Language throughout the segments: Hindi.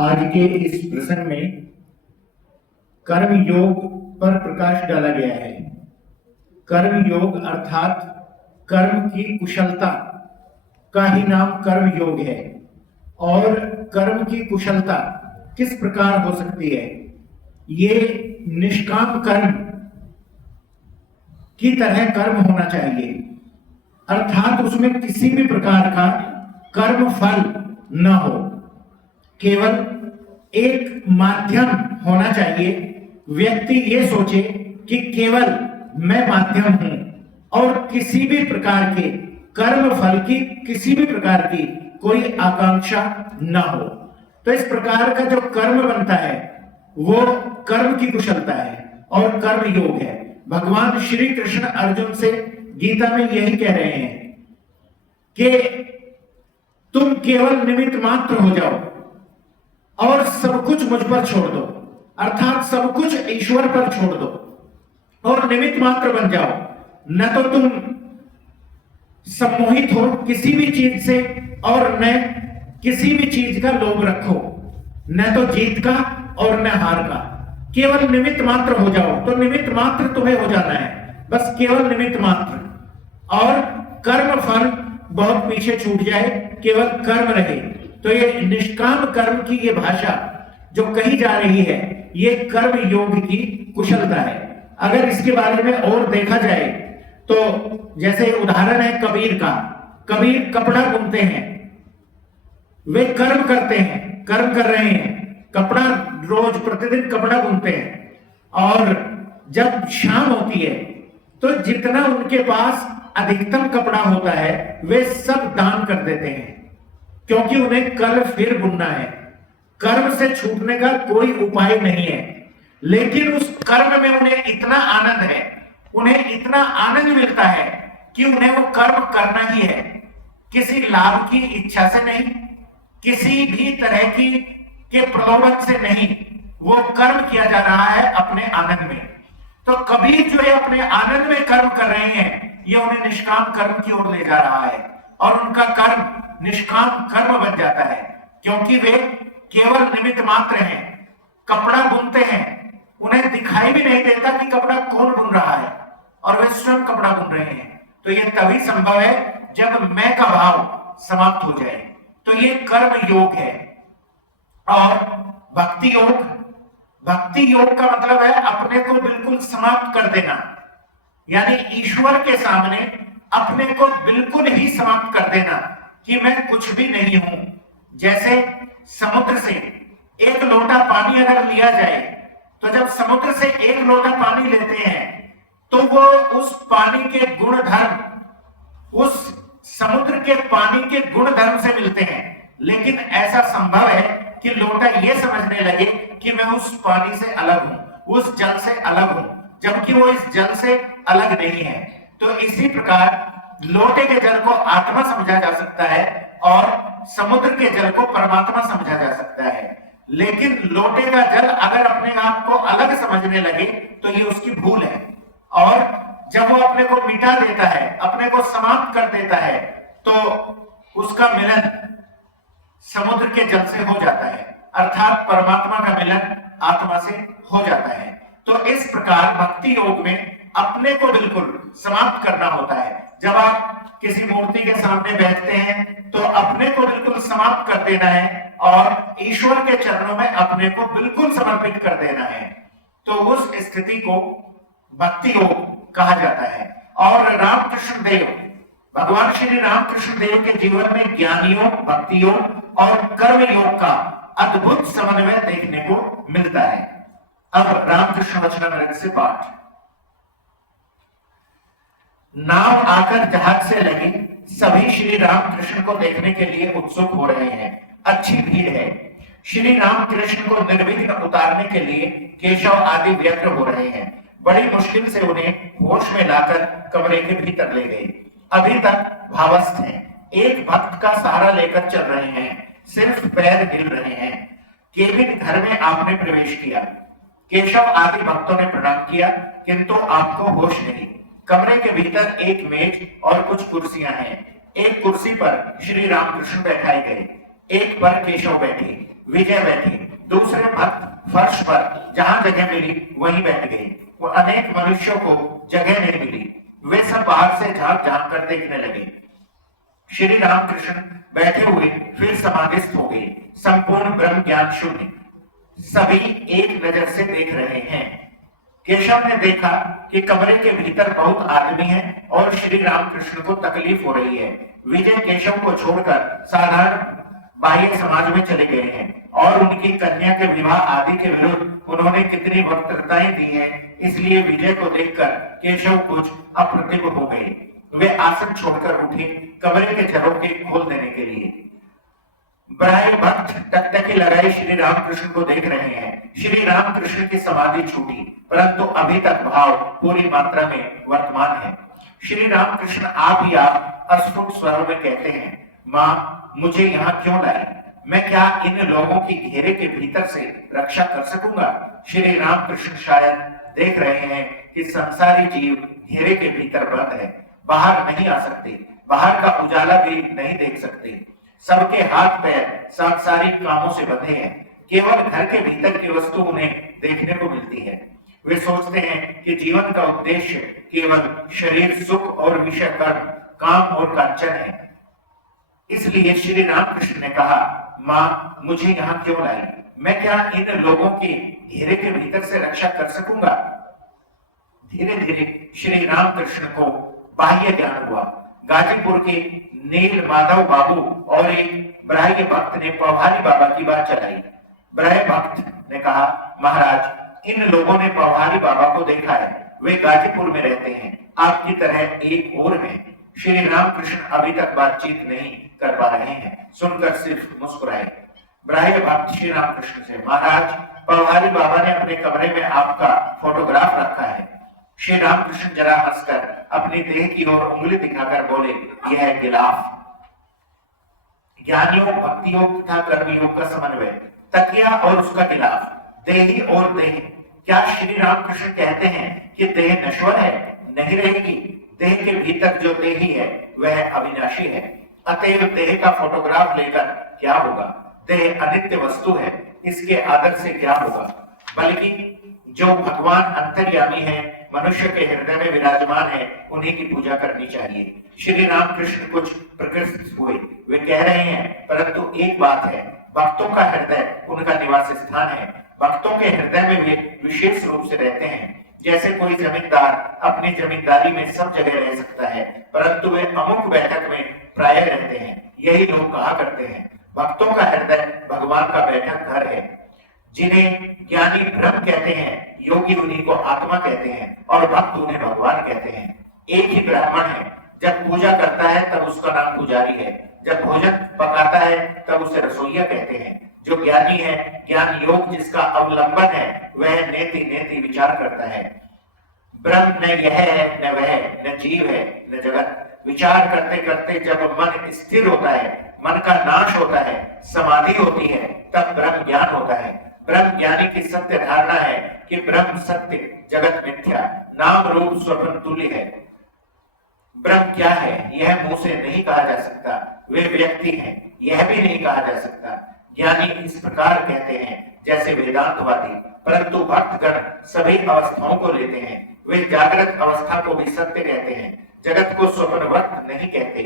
आज के इस प्रसंग में कर्म योग पर प्रकाश डाला गया है। कर्म योग अर्थात कर्म की कुशलता का ही नाम कर्म योग है। और कर्म की कुशलता किस प्रकार हो सकती है? ये निष्काम कर्म की तरह कर्म होना चाहिए, अर्थात उसमें किसी भी प्रकार का कर्म फल न हो, केवल एक माध्यम होना चाहिए। व्यक्ति ये सोचे कि केवल मैं माध्यम हूं और किसी भी प्रकार के कर्म फल की किसी भी प्रकार की कोई आकांक्षा न हो। तो इस प्रकार का जो कर्म बनता है वो कर्म की कुशलता है और कर्म योग है। भगवान श्री कृष्ण अर्जुन से गीता में यही कह रहे हैं कि तुम केवल निमित्त मात्र हो जाओ और सब कुछ मुझ पर छोड़ दो, अर्थात सब कुछ ईश्वर पर छोड़ दो और निमित्त मात्र बन जाओ। न तो तुम सम्मोहित हो किसी भी चीज से और न किसी भी चीज का लोभ रखो, न तो जीत का और न हार का। केवल निमित्त मात्र हो जाओ। तो निमित्त मात्र तुम्हें हो जाना है, बस केवल निमित्त मात्र। और कर्म फल बहुत पीछे छूट जाए, केवल कर्म रहे। तो ये निष्काम कर्म की ये भाषा जो कही जा रही है, ये कर्म योग की कुशलता है। अगर इसके बारे में और देखा जाए तो जैसे उदाहरण है कबीर का। कबीर कपड़ा बुनते हैं, वे कर्म करते हैं, कर्म कर रहे हैं, कपड़ा रोज प्रतिदिन कपड़ा बुनते हैं। और जब शाम होती है तो जितना उनके पास अधिकतम कपड़ा होता है वे सब दान कर देते हैं, क्योंकि उन्हें कल फिर बुनना है। कर्म से छूटने का कोई उपाय नहीं है, लेकिन उस कर्म में उन्हें इतना आनंद है, उन्हें इतना आनंद मिलता है कि उन्हें वो कर्म करना ही है। किसी लाभ की इच्छा से नहीं, किसी भी तरह की के प्रलोभन से नहीं, वो कर्म किया जा रहा है अपने आनंद में। तो कबीर जो है अपने आनंद में कर्म कर रहे हैं, ये उन्हें निष्काम कर्म की ओर ले जा रहा है और उनका कर्म निष्काम कर्म बन जाता है, क्योंकि वे केवल निमित्त मात्र हैं। कपड़ा बुनते हैं, उन्हें दिखाई भी नहीं देता कि कपड़ा कौन बुन रहा है और वे स्वयं कपड़ा बुन रहे हैं। तो ये तभी संभव है जब मैं का भाव समाप्त हो जाए। तो ये कर्म योग है। और भक्ति योग, भक्ति योग का मतलब है अपने को बिल्कुल समाप्त कर देना, यानी ईश्वर के सामने अपने को बिल्कुल ही समाप्त कर देना कि मैं कुछ भी नहीं हूं। जैसे समुद्र से एक लोटा पानी अगर लिया जाए, तो जब समुद्र से एक लोटा पानी लेते हैं तो वो उस पानी के गुण धर्म, उस समुद्र के पानी के गुण धर्म से मिलते हैं। लेकिन ऐसा संभव है कि लोटा ये समझने लगे कि मैं उस पानी से अलग हूं, उस जल से अलग हूं, जबकि वो इस जल से अलग नहीं है। तो इसी प्रकार लोटे के जल को आत्मा समझा जा सकता है और समुद्र के जल को परमात्मा समझा जा सकता है। लेकिन लोटे का जल अगर अपने आप को अलग समझने लगे तो ये उसकी भूल है। और जब वो अपने को मिटा देता है, अपने को समाप्त कर देता है, तो उसका मिलन समुद्र के जल से हो जाता है, अर्थात परमात्मा का मिलन आत्मा से हो जाता है। तो इस प्रकार भक्ति योग में अपने को बिल्कुल समाप्त करना होता है। जब आप किसी मूर्ति के सामने बैठते हैं तो अपने को बिल्कुल समाप्त कर देना है और ईश्वर के चरणों में अपने को बिल्कुल समर्पित कर देना है। तो उस स्थिति को भक्ति योग कहा जाता है। और रामकृष्ण देव, भगवान श्री रामकृष्ण देव के जीवन में ज्ञान योग, भक्ति योग और कर्म योग का अद्भुत समन्वय देखने को मिलता है। अब रामकृष्ण वचनामृत से पाठ। नाव आकर जहाज से लगी, सभी श्री रामकृष्ण को देखने के लिए उत्सुक हो रहे हैं। अच्छी भीड़ है। श्री रामकृष्ण को निर्विघ्न उतारने के लिए केशव आदि व्यग्र हो रहे हैं। बड़ी मुश्किल से उन्हें होश में लाकर कमरे के भीतर ले गए। अभी तक भावस्थ हैं, एक भक्त का सहारा लेकर चल रहे हैं, सिर्फ पैर हिल रहे हैं। केबिन घर में आपने प्रवेश किया। केशव आदि भक्तों ने प्रणाम किया, किंतु आपको होश नहीं। कमरे के भीतर एक मेज और कुछ कुर्सियां हैं। एक कुर्सी पर श्री रामकृष्ण बैठाए गए। एक पर केशव बैठे, विजय बैठे, दूसरे भक्त फर्श पर जहां जगह मिली वहीं बैठ गए। वो अनेक मनुष्यों को जगह नहीं मिली, वे सब बाहर से झांक झांक कर देखने लगे। श्री रामकृष्ण बैठे हुए फिर समाधिस्थ हो गए। संपूर्ण ब्रह्म ज्ञान शून्य, सभी एक नजर से देख रहे हैं। केशव ने देखा कि कमरे के भीतर बहुत आदमी हैं और श्री रामकृष्ण को तकलीफ हो रही है। विजय केशव को छोड़कर साधारण बाह्य समाज में चले गए हैं और उनकी कन्या के विवाह आदि के विरुद्ध उन्होंने कितनी वक्तृताएं दी हैं, इसलिए विजय को देखकर केशव कुछ अप्रतिभ हो गए। वे आसन छोड़कर उठे कमरे के झरोखे खोल देने के लिए। ब्राह्मण भक्त टकटकी लगाए श्री रामकृष्ण को देख रहे हैं। श्री रामकृष्ण की समाधि छूटी, परंतु अभी तक भाव पूरी मात्रा में वर्तमान है। श्री रामकृष्ण आप ही आप अस्फुट स्वरों में कहते हैं, माँ मुझे यहाँ क्यों लाई? मैं क्या इन लोगों की घेरे के भीतर से रक्षा कर सकूंगा? श्री रामकृष्ण शायद देख रहे हैं कि संसारी जीव घेरे के भीतर बंद है, बाहर नहीं आ सकते, बाहर का उजाला भी नहीं देख सकते। सबके हाथ पैर सांसारिक कामों से बंधे हैं, केवल घर के भीतर की वस्तु उन्हें देखने को मिलती है। वे सोचते हैं कि जीवन का उद्देश्य केवल शरीर सुख और विषय कर्म, काम और कांचन है। इसलिए श्री रामकृष्ण ने कहा, माँ मुझे यहाँ क्यों लाई? मैं क्या इन लोगों के घेरे के भीतर से रक्षा कर सकूंगा? धीरे धीरे श्री रामकृष्ण को बाह्य ज्ञान हुआ। गाजीपुर के नील माधव बाबू और एक ब्राह्य भक्त ने पौहारी बाबा की बात चलाई। ब्राह्य भक्त ने कहा, महाराज इन लोगों ने पौहारी बाबा को देखा है, वे गाजीपुर में रहते हैं, आपकी तरह एक और है। श्री रामकृष्ण अभी तक बातचीत नहीं कर पा रहे हैं, सुनकर सिर्फ मुस्कुराए। ब्राह्य भक्त श्री रामकृष्ण से, महाराज पौहारी बाबा ने अपने कमरे में आपका फोटोग्राफ रखा है। श्री रामकृष्ण जरा हंसकर अपनी देह की ओर उंगली दिखाकर बोले, यह है गिलाफ। ज्ञान योग, भक्ति योग तथा कर्म योग का समन्वय, तकिया और उसका गिलाफ, देही और देह। क्या श्री रामकृष्ण कहते हैं कि देह नश्वर है? नहीं रहेगी। देह के भीतर जो देही है वह अविनाशी है। अतएव देह का फोटोग्राफ लेकर क्या होगा? देह अनित्य वस्तु है, इसके आदर से क्या होगा? बल्कि जो भगवान अंतर्यामी है, मनुष्य के हृदय में विराजमान है, उन्हीं की पूजा करनी चाहिए। श्री रामकृष्ण कुछ प्रकृष्ट हुए। वे कह रहे हैं, परंतु एक बात है, भक्तों का हृदय उनका निवास स्थान है। भक्तों के हृदय में वे विशेष रूप से रहते हैं। जैसे कोई जमींदार अपनी जमींदारी में सब जगह रह सकता है, परंतु वे अमुक बैठक में प्राय रहते हैं। यही लोग कहा करते हैं, भक्तों का हृदय भगवान का बैठक घर है। जिन्हें ज्ञानी ब्रह्म कहते हैं, योगी उन्हीं को आत्मा कहते हैं और भक्त उन्हें भगवान कहते हैं। एक ही ब्राह्मण है, जब पूजा करता है तब उसका नाम पुजारी है, जब भोजन पकाता है तब उसे रसोइया कहते हैं। जो ज्ञानी है, ज्ञान योग जिसका अवलंबन है, वह नेति नेति विचार करता है। ब्रह्म न यह है, न वह, न जीव है, न जगत। विचार करते करते जब मन स्थिर होता है, मन का नाश होता है, समाधि होती है, तब ब्रह्म ज्ञान होता है। ब्रह्म ज्ञानी की सत्य धारणा है कि ब्रह्म सत्य, जगत मिथ्या, नाम रूप स्वप्न तुल्य है। ब्रह्म क्या है यह मुंह से नहीं कहा जा सकता, वे व्यक्ति हैं यह भी नहीं कहा जा सकता। ज्ञानी इस प्रकार कहते हैं जैसे वेदांतवादी, परंतु भक्तगण सभी अवस्थाओं को लेते हैं। वे जागृत अवस्था को भी सत्य कहते हैं, जगत को स्वप्नवत नहीं कहते,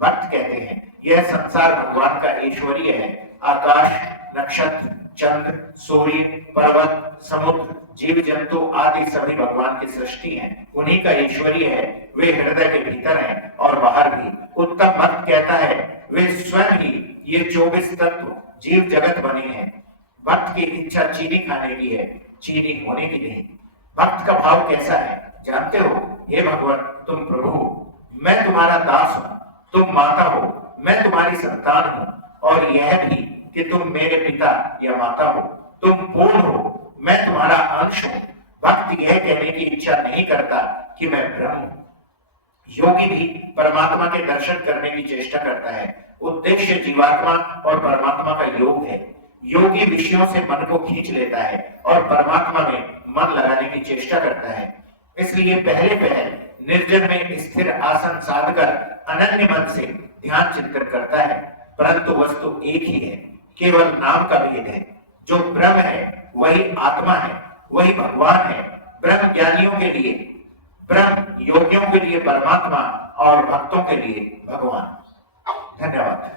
भक्त कहते हैं। यह संसार भगवान का ऐश्वर्य है। आकाश, नक्षत्र, चंद्र, सूर्य, पर्वत, समुद्र, जीव जंतु आदि सभी भगवान की सृष्टि हैं, उन्हीं का ऐश्वर्य है। वे हृदय के भीतर हैं और बाहर भी। उत्तम भक्त कहता है, वे स्वयं ही ये 24 तत्व जीव जगत बने हैं। भक्त की इच्छा चीनी खाने की है, चीनी होने की नहीं। भक्त का भाव कैसा है जानते हो? हे भगवान, तुम प्रभु हो, मैं तुम्हारा दास हूं, तुम माता हो, मैं तुम्हारी संतान हूं, और यह भी कि तुम मेरे पिता या माता हो, तुम पूर्ण हो, मैं तुम्हारा अंश हूं। भक्त यह कहने की इच्छा नहीं करता कि मैं ब्रह्म हूं। योगी भी परमात्मा के दर्शन करने की चेष्टा करता है। उद्देश्य जीवात्मा और परमात्मा का योग है। योगी विषयों से मन को खींच लेता है और परमात्मा में मन लगाने की चेष्टा करता है। इसलिए पहले पहल निर्जन में स्थिर आसन साधकर अनन्य मन से ध्यान चिंतन करता है। परंतु वस्तु एक ही है, केवल नाम का भेद है। जो ब्रह्म है वही आत्मा है, वही भगवान है। ब्रह्म ज्ञानियों के लिए, ब्रह्म योगियों के लिए परमात्मा और भक्तों के लिए भगवान। धन्यवाद।